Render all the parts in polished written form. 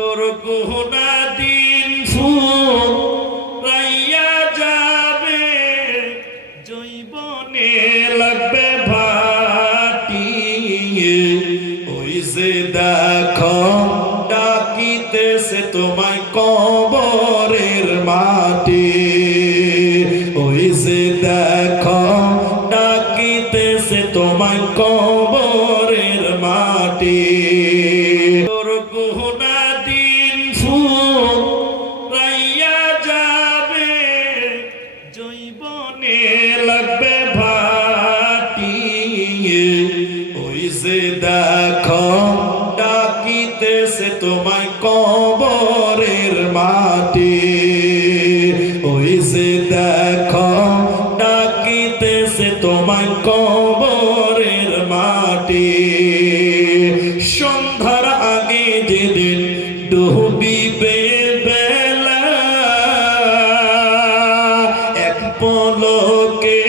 তোর গুনাহ দিন ফুরাইয়া যাবে, জৈবনে লাগবে ভাটি। ওই যে দেখো ডাকিতেছে তোমায় কবরের মাটি। ওই যে দেখো ডাকিতেছে তোমায় কবরের মাটি। তোর গুনাহ দিন ফুরাইয়া যাবে, জৈবনে লাগবে ভাটি। ওই যে দেখো ডাকিতেছে তোমায় কবরের মাটি। ওই যে দেখো ডাকিতেছে তোমায় কবরের মাটি। সন্ধ্যার আগে যেদিন ডুবিবে বেলা, এক পলকে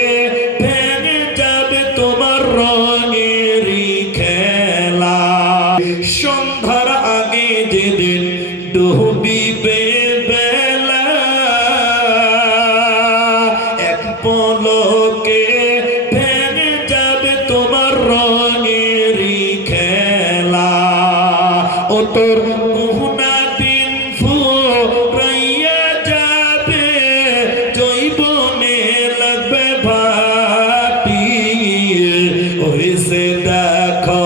ভেঙে যাবে তোমার রঙেরই খেলা। সন্ধ্যার আগে যেদিন ডুবিবে বেলা, এক পলকে ভেঙে যাবে তোমার রঙেরই খেলা। ও তোর গুনাহ দিন ফুরাইয়া যাবে, জৈবনে লাগবে ভাটি। ওই যে দেখো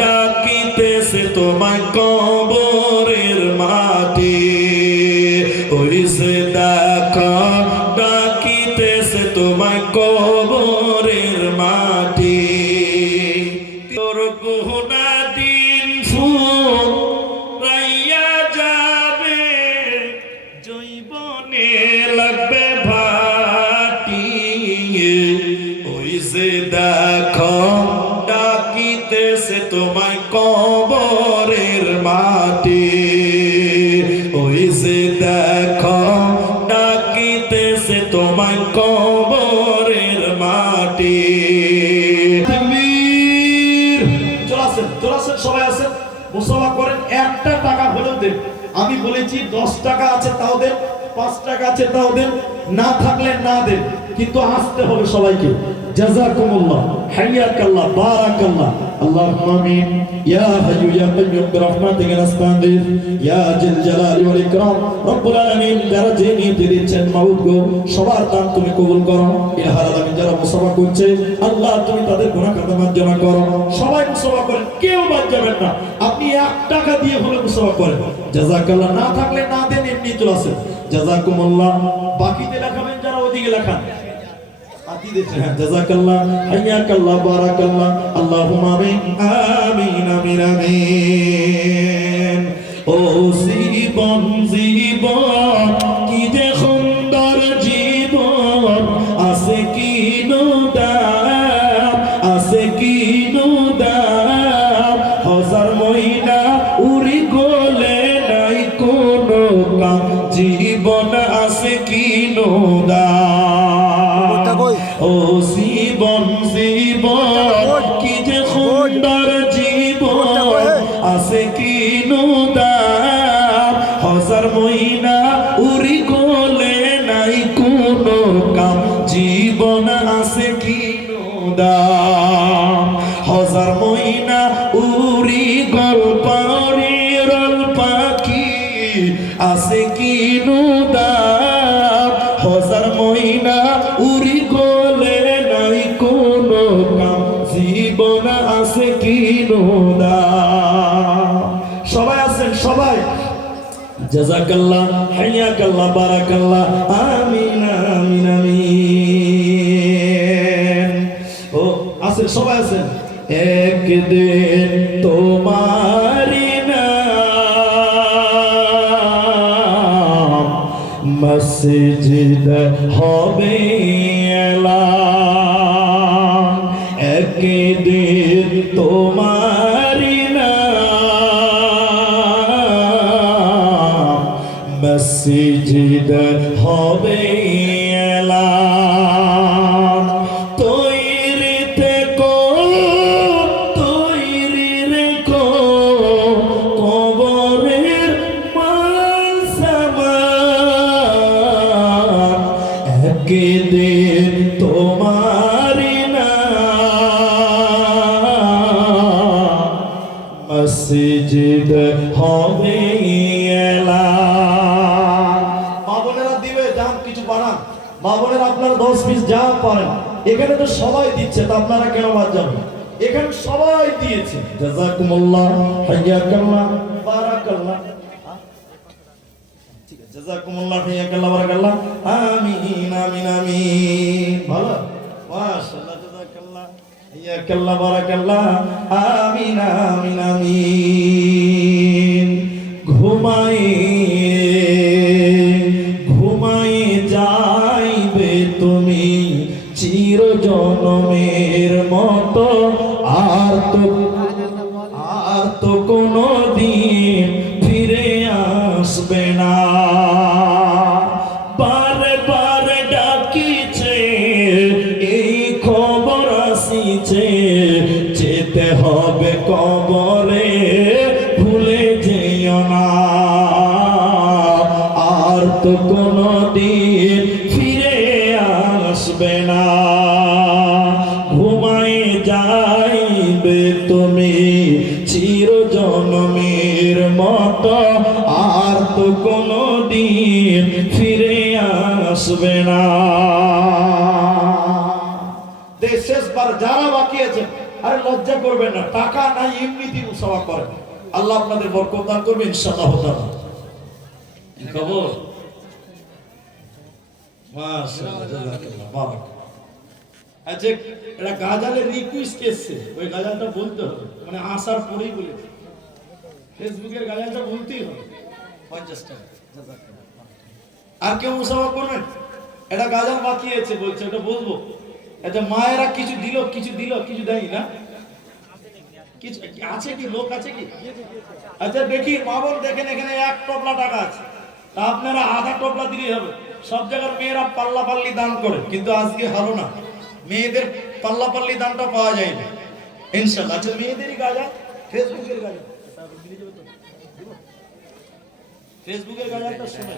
ডাকিতেছে তোমায় কবরের মাটি। ওই যে দেখো ডাকিতেছে তোমায় কবরের মাটি। তোর গুনাহ দিন ফুরাইয়া যাবে, জৈবনে লাগবে ভাটি। ওই যে দেখো ডাকিতেছে তোমায় কবরের মাটি। ওই যে দেখো ডাকিতেছে তোমায় কবরের মাটি। চলে আসেন সবাই আসেন, মুসাফা করেন। একটা টাকা হলেও দেন। আমি বলেছি 10 টাকা আছে তাও দেন, 5 টাকা আছে তাও দেন, না থাকলে না দেন, কিন্তু আসতে হবে সবাইকে। জাযাকুমুল্লাহ, হাইয়াকাল্লাহ, বারাকাল্লাহ। আল্লাহুম্মা আমিন। ইয়া হাইয়্যু ইয়া কাইয়্যুম বিরহমাতিকা নাস্তাগীথ ইয়া জিল জালালি ওয়াল ইকরাম। রব্বুল আলামিন যারা যে নিয়তে দিচ্ছেন মাওলানা গো, সবার দান তুমি কবুল করো। ইলাহার আলামিন যারা মুসাফা করছে, আল্লাহ তুমি তাদের গুনাহ খাতা মার্জনা করো। সবাই মুসাফা করেন, কেউ বাদ যাবেন না। আপনি 1 টাকা দিয়ে হলে মুসাফা করেন। জাযাকাল্লাহ। না থাকলে না দেন, এমনি চলে আসেন। জাযাকুমুল্লাহ। বাকিতে লেখাবেন যারা, ওদিকে লেখান। জাযাকাল্লাহ, হাইয়াকাল্লাহ, বারাকাল্লাহ। আল্লাহুম্মা আমিন আমিন আমিন আমিন। ও জীবন জীবন কি যে সুন্দর জীবন, আছে কি দাম, আছে কি দাম। হাজার মহিনা উড়ি গলে নাই কোনো কাম, জীবন আছে কি দাম। ও জীবন জীবন কি যে সুন্দর জীবন, আছে কি দাম। হাজার মহিনা উড়ি গলে নাই কোনো কাম, জীবন আছে কি দাম। হাজার মহিনা উড়ি গল্পের পাখি, আছে কি দাম। হাজার মহিনা উড়ি গলে নাই কোনো কাম, জীবন আছে কি দাম। সবাই আছেন সবাই। জাযাকাল্লাহ, হাইয়াকাল্লাহ, বারাকাল্লাহ। আমিন আমিন আমিন। ও আছেন সবাই আছেন। একদিন তোমারি নাম মসজিদ হবে এলান। একদিন তোমারি নাম মসজিদ হবে এলান। তৈরি থেকো, তৈরি রেখো, কবরের দিন তোমারি না মসজিদ হবে এলা। মা বোনেরা দিবে দাম কিছু বাড়ান, মা বোনেরা আপনারা 10 পিস যা পারেন, এখানে তো সবাই দিচ্ছে, তা আপনারা কেন বাদ যাবেন? এখানে সবাই দিয়েছে। জাযাকুমুল্লাহ, হাইয়াকাল্লাহ, বারাকাল্লাহ। ঠিক আছে, জাযাকুমুল্লাহ, হাইয়াকাল্লাহ, বারাকাল্লাহ। আমিন আমিন আমিন। ভালো, মাশাআল্লাহ, জাযাকাল্লাহ, হাইয়াকাল্লাহ, বারাকাল্লাহ। আমিন আমিন আমিন। ঘুমাই যাইবে তুমি চিরজনমের মতো, আর তো কোনো দিন ফিরে আসবে না। বারে বারে ডাকিছে এই খবর আসিছে, যেতে হবে কবরে ভুলে যেও না, আর তো কোনো দিন ফিরে আসবে না। ঘুমাই যাইবে তুমি চিরজনমের মতো, আর তো কোনো দিন ফিরে আসবে না। শেষবার যারা বাকি আছে, আরে লজ্জা করবেন না, টাকা নাই এমনিতেই মুসাফা করেন, আল্লাহ আপনাদের বরকত দান করবে ইনশাআল্লাহ। কি খবর? মাশাআল্লাহ, জাযাকাল্লাহ, বারাক। আচ্ছা, এটা গাজালের রিকোয়েস্ট এসেছে, ওই গাজালটা বলতে হবে, মানে আসার পরেই বলেছে। ফেসবুকের গাজালটা বলতেই হবে, 50 টাকা। জাযাকাল্লাহ। আর কেউ মুসাফা করবেন? এটা গাজাল বাকি আছে বলছে, ওটা বলবো। এটা মায়েরা কিছু দিল কিছু দেয় না, কিছু আছে কি, লোক আছে কি? আচ্ছা দেখি মা বোন, দেখেন এখানে 1 টপলা টাকা আছে, তা আপনারা আধা টপলা দিলেই হবে। সব জায়গার মেয়েরা পাল্লা পাল্লি দান করে, কিন্তু আজকে হলো না, মেয়েদের পাল্লা পাল্লি দানটা পাওয়া যায় না ইনশাআল্লাহ। আচ্ছা মেয়েদেরই গাজা, ফেসবুকের গাজা, ফেসবুকের গাজাটা শোনা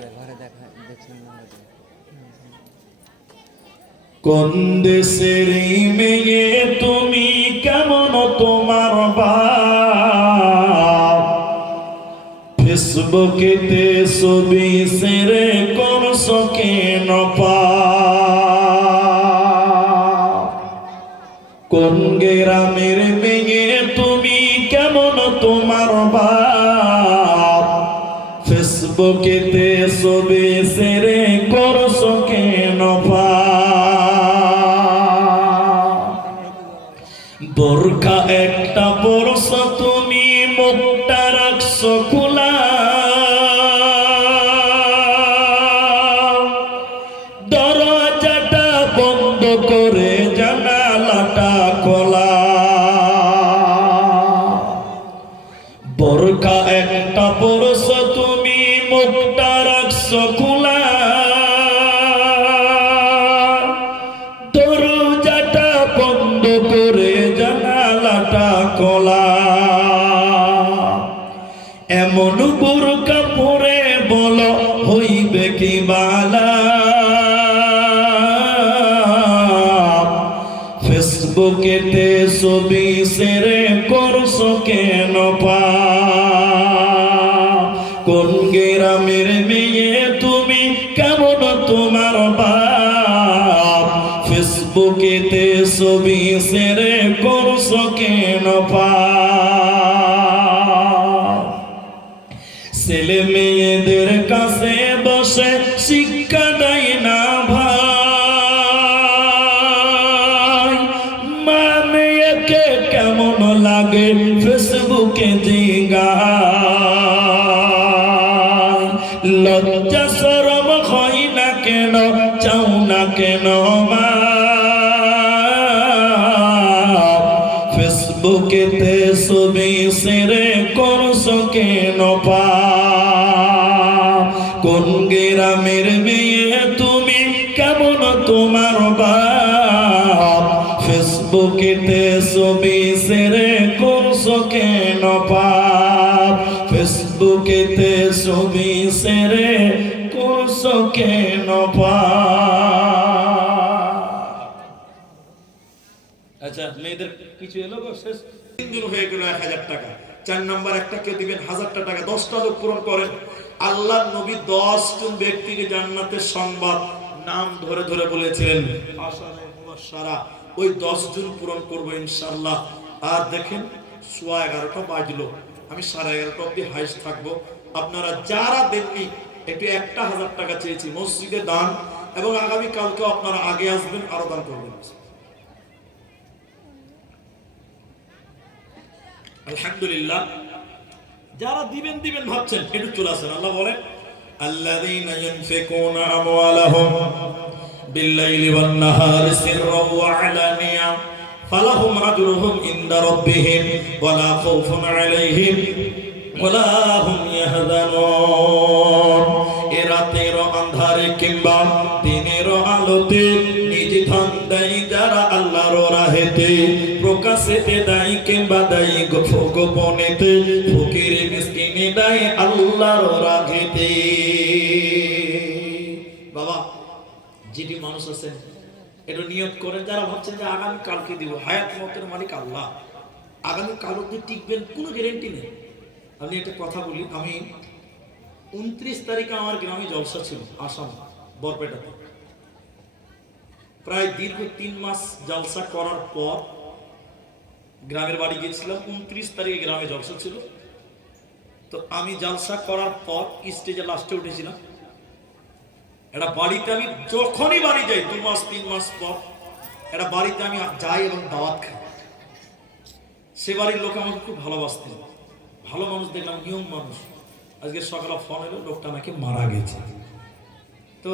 কোন দেশের মেয়ে তুমি, কেমন তোমার বাপ, ফেসবুকেতে ছবি সেরে করছো কেন পাপ? কোন গ্রামের মেয়ে তুমি, কেমন তোমার বাপ, ফেসবুকেতে ছবি সেরে করছো কেন পাপ? বোরকা একটা পরছো তুমি, মুখটা রাখছো খোলা, দরজাটা বন্ধ করে জানালাটা খোলা। বোরকা একটা পরছো তুমি, মুখটা রাখছো খোলা, দরজাটা বন্ধ করে জানালাটা খোলা। এমন বোরকা পরে বলো হইবে কি বালা, ফেসবুকেতে ছবি সেরে করছো কেন পাপ? কোন গ্রামের মেয়ে তুমি, কেমন তোমার বাপ, ফেসবুকেতে ছবি সেরে করছো কেন পাপ? ছেলে মেয়েদের কাছে বসে শিক্ষা দেয় না ভাই, মা মেয়েকে কেমন লাগে ফেসবুকে জিগায়। লজ্জা শরম হয় না কেন, চাও না কেন মা, ফেসবুকেতে ছবি সেরে করছো কেন পাপ? কোন গ্রামের মেয়ে তুমি, কেমন তোমার বাপ, ফেসবুকেতে ছবি সেরে করছো কেন পাপ? ফেসবুকেতে ছবি সেরে করছো কেন পাপ? মেয়েদের কিছু এলো গো শেষ 3 দিন হয়ে গেল 1000 টাকা। 4 নাম্বার একটা কেউ দিবেন 1000 টাকা, 10টা লোক পূরণ করেন। আল্লাহর নবী 10 জন ব্যক্তিকে জান্নাতের সংবাদ নাম ধরে ধরে বলেছিলেন আশারায়ে মুবাশশারা, ওই 10 জন পূরণ করব ইনশাআল্লাহ। আর দেখেন 11:15 বাজলো, আমি 11:30 অবধি হাইস থাকবো। আপনারা যারা দেননি একটু 1000 টাকা চেয়েছি মসজিদে দান, এবং আগামী কালকে আপনারা আগে আসবেন আরো দান করবেন। আলহামদুলিল্লাহ, যারা দিবেন দিবেন ভাবছেন একটু চলে আসেন। আল্লাহ বলেন আল্লাযীনা ইউনফিকুনা আমওয়ালাহুম বিল-লাইলি ওয়ান-নাহারি সিররান ওয়া আলানিয়া ফালাহুম আজরুহুম ইনদা রাব্বিহিম ওয়া লা খাউফুন আলাইহিম ওয়া লা হুম ইয়াহজানুন। এ রাতের আঁধারে কিংবা দিনের আলোতে নিজ ধন দেয় যারা আল্লাহর রাহেতে, প্রকাশেতে দেয় কিংবা দেয় গোপনেতে, ফকির মিসকিনে দেয় আল্লাহর রাহেতে। বাবা যেটি মানুষ আছেন একটু নিয়ত করেন, যারা ভাবছেন যে আগামী কালকে দিব, হায়াত মতের মালিক আল্লাহ, আগামী কাল অবধি টিকবেন কোনো গ্যারেন্টি নেই। আমি একটা কথা বলি, আমি 29 তারিখে আমার গ্রামে জলসা ছিল আসাম বরপেটাতে। প্রায় দীর্ঘ 3 মাস জলসা করার পর গ্রামের বাড়ি গিয়েছিলাম। 29 তারিখে গ্রামে জলসা ছিল। তো আমি জলসা করার পর স্টেজে লাস্টে উঠেছিলাম। এটা বাড়িতে আমি যখনই বাড়ি যাই 2 মাস 3 মাস পর এটা বাড়িতে আমি যাই এবং দাওয়াত খাই। সে বাড়ির লোক আমাকে খুব ভালোবাসতেন, ভালো মানুষ দেখলাম, নিয়ম মানুষ। আজকে সকালে ফোন এলো লোকটা নাকি মারা গেছে। তো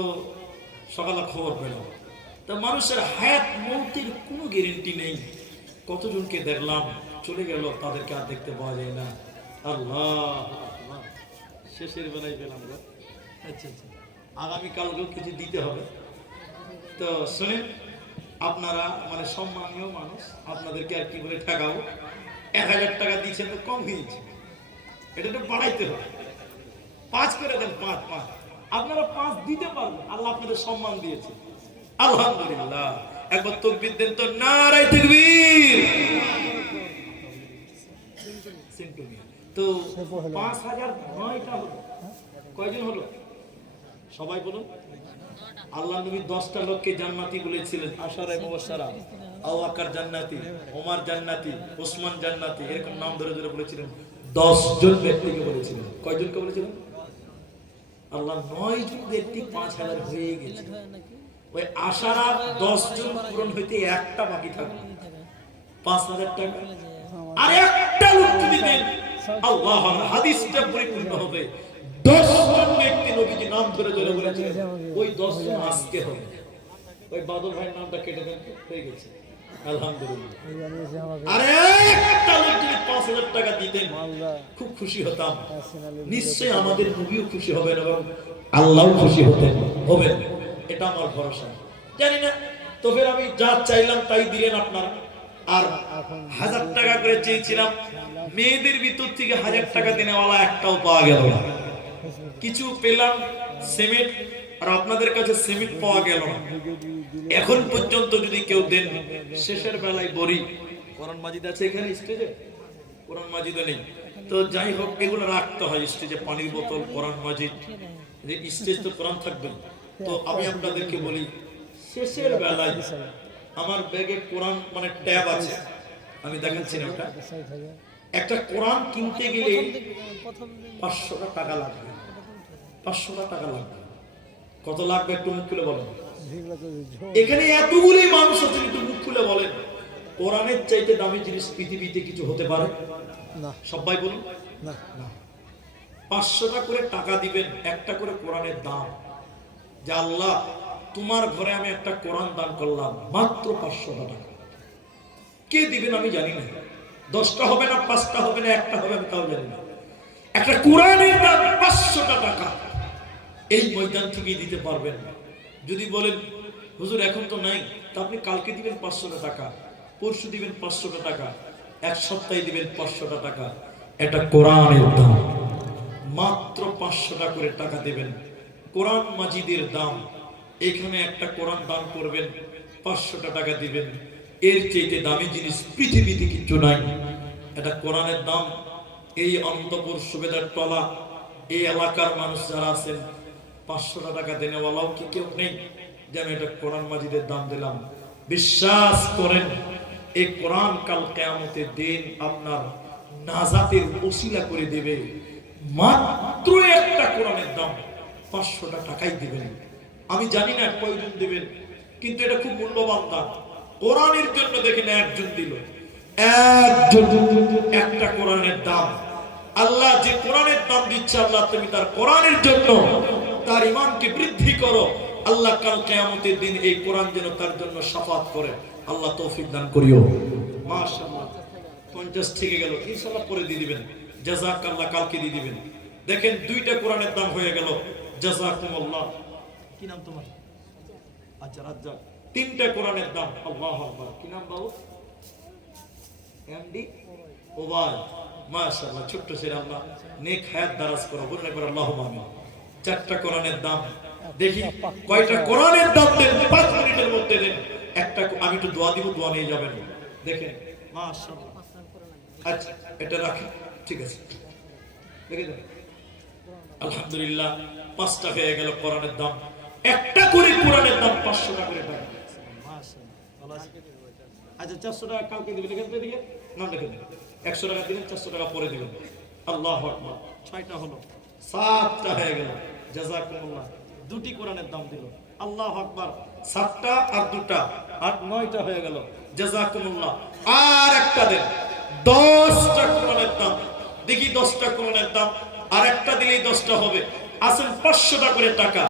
সকালে খবর পেলাম। তো মানুষের হায়াত মৌতের কোনো গ্যারেন্টি নেই। কতজনকে দেখলাম চলে গেল, তাদেরকে আর দেখতে পাওয়া যায় না। আল্লাহ, শেষের বেলায় পেলাম। আচ্ছা আচ্ছা, আগামীকালকেও কিছু দিতে হবে। তো শুনেন, আপনারা মানে সম্মানীয় মানুষ, আপনাদেরকে আর কি করে ঠেকাবো। 1000 টাকা দিয়েছেন তো কম দিয়েছে, এটা তো বাড়াইতে হবে। 5 করে দেন, 5 আপনারা 5 দিতে পারবেন। আল্লাহ আপনাদের সম্মান দিয়েছে, আলহামদুলিল্লাহ। একবার তাকবীর দেন তো, নারায়ে তাকবীর। তো 5009টা হলো, কয়জন হলো সবাই বলুন। আল্লাহ নবী 10টা লোককে জান্নাতি বলেছিলেন, আশারায়ে মুবাশশারা, আবু বকর জান্নাতি, ওমর জান্নাতি, ওসমান জান্নাতি, এরকম নাম ধরে ধরে বলেছিলেন। 10 জন ব্যক্তিকে বলেছিলেন। কয়জনকে বলেছিলেন? আল্লাহ 9 জন ব্যক্তি 5000 হয়ে গেছে। ওই আশারা 10 জন পূরণ হইতে একটা বাকি থাকবে, 5000 টাকা। আর একটা লোক যদি দেন, আল্লাহর হাদিসটা পরিপূর্ণ হবে। 10 জন ব্যক্তি নবীজি নাম ধরে ধরে বলেছিলেন, ওই 10 জন আজকে হবে। ওই বাদল ভাইয়ের নামটা কেটে দেন, হয়ে গেছে, আলহামদুলিল্লাহ। আরে একটা লোক যদি 5000 টাকা দিতেন খুব খুশি হতাম। নিশ্চয়ই আমাদের নবীও খুশি হবেন এবং আল্লাহও খুশি হবেন, এটা আমার ভরসা। জানি না, তো ফের আমি যা চাইলাম তাই দিলেন আপনারা। আর 1000 টাকা করে চেয়েছিলাম, মেয়েদের ভিতর থেকে 1000 টাকা দেনেওয়ালা একটাও পাওয়া গেল না। কিছু পেলাম সিমেন্ট, আর আপনাদের কাছে সিমেন্ট পাওয়া গেল না। এখন পর্যন্ত যদি কেউ দেন, শেষের বেলায় বড়ি কোরআন মাজিদ আছে এখানে স্টেজে, কোরআন মাজিদও নেই। তো যাই হোক, এগুলো রাখতে হয় স্টেজে, পানির বোতল, কোরআন মাজিদ, যে স্টেজ তো কোরআন থাকবে। তো আমি আপনাদেরকে বলি, শেষের বেলায় আমার ব্যাগে কোরআন মানে ট্যাব আছে, আমি দেখাচ্ছি না ওটা। একটা কোরআন কিনতে গেলে 500 টাকা লাগবে, 500 টাকা লাগবে। কত লাগবে একটু মুখ খুলে বলেন। এখানে এতগুলি মানুষ আছে, একটু মুখ খুলে বলেন, কোরআনের চাইতে দামি জিনিস পৃথিবীতে কিছু হতে পারে না? সবাই বলুন না। 500 টাকা করে টাকা দিবেন, একটা করে কোরআনের দাম। যে আল্লাহ, তোমার ঘরে আমি একটা কোরআন দান করলাম, মাত্র 500 টাকা। কে দিবেন আমি জানি না, 10টা হবে না, 5টা হবে না, একটা হবে আমি তাও জানি না। একটা কোরআনের দাম 500 টাকা, এই ময়দান থেকেই দিতে পারবেন। যদি বলেন হুজুর এখন তো নাই, তা আপনি কালকে দিবেন 500 টাকা, পরশু দিবেন 500 টাকা, এক সপ্তাহে দিবেন 500 টাকা। এটা কোরআনের দাম, মাত্র 500 টাকা করে টাকা দেবেন। কোরআন মাজিদের দাম, এখানে একটা কোরআন দান করবেন, 500 টাকা দিবেন। এর চাইতে দামি জিনিস পৃথিবীতে কিছু নাই। এটা কোরআনের দাম। এই অন্তপুর সুবেদার টলা এই এলাকার মানুষ যারা আছেন 500 টাকা দেনেওয়ালাও কি কেউ নেই যে আমি এটা কোরআন মাজিদের দাম দিলাম? বিশ্বাস করেন এই কোরআন কাল কিয়ামতের দিন আপনার নাজাতের ওসিলা করে দেবে। মাত্র একটা কোরআনের দাম 500 টাকাই দিবেন। আমি জানি না কয়জন দিবেন, কিন্তু এটা খুব মূল্যবান দাম। কোরআনের জন্য দেখেন একজন দিল, একজন, একটা কোরআনের দাম। আল্লাহ যে কোরআনের দাম দিচ্ছে, আল্লাহ তুমি তার কোরআনের জন্য তার ঈমানকে বৃদ্ধি করো। আল্লাহ কাল কিয়ামতের দিন এই কোরআন যেন তার জন্য শাফাত করে। আল্লাহ তৌফিক দান করিও। মাশাআল্লাহ 50 থেকে গেল, ইনশাআল্লাহ পরে দিয়ে দিবেন। জাযাকাল্লাহ কালকে দিয়ে দিবেন। দেখেন দুইটা কোরআনের দাম হয়ে গেল। জাযাকুমুল্লাহ। কি নাম তোমার? আচ্ছা রাজ্জাক। তিনটা কোরআনের দাম। আল্লাহু আকবার। কি নাম বাবু? এমডি ওবায়। মাশাআল্লাহ ছোট্ট ছেলে, আল্লাহ নেক হায়াত দারাজ করো। বলুন একবার আল্লাহুম্মা আমিন। চারটা কোরআনের দাম। দেখি কয়টা কোরআনের দাম দেন 5 মিনিটের মধ্যে দেন। একটা আমি একটু দোয়া দিব, দোয়া নিয়ে যাবেন। দেখেন মাশাআল্লাহ। আচ্ছা এটা রাখি, ঠিক আছে। দেখে যান। আলহামদুলিল্লাহ 5টা হয়ে গেল কোরআনের দাম। একটা করে কোরআনের দাম 500 টাকা করে পাই। মাশাআল্লাহ। আচ্ছা 400 টাকা কালকে দিবেন। এখান থেকে না দেখেন 100 টাকা দিবেন, 400 টাকা পরে দিবেন। আল্লাহু আকবার। 6টা হলো, 7টা হয়ে গেল। জাযাকুমুল্লাহ। দুটি কোরআনের দাম দিল। আল্লাহু আকবার। 7টা আর 2টা আর 9টা হয়ে গেল। জাযাকুমুল্লাহ। আর একটা দেন। 10টা কোরআনের দাম। দেখি 10টা কোরআনের দাম। আর একটা দিলেই 10টা হবে। আসেন 500 টাকা করে টাকা।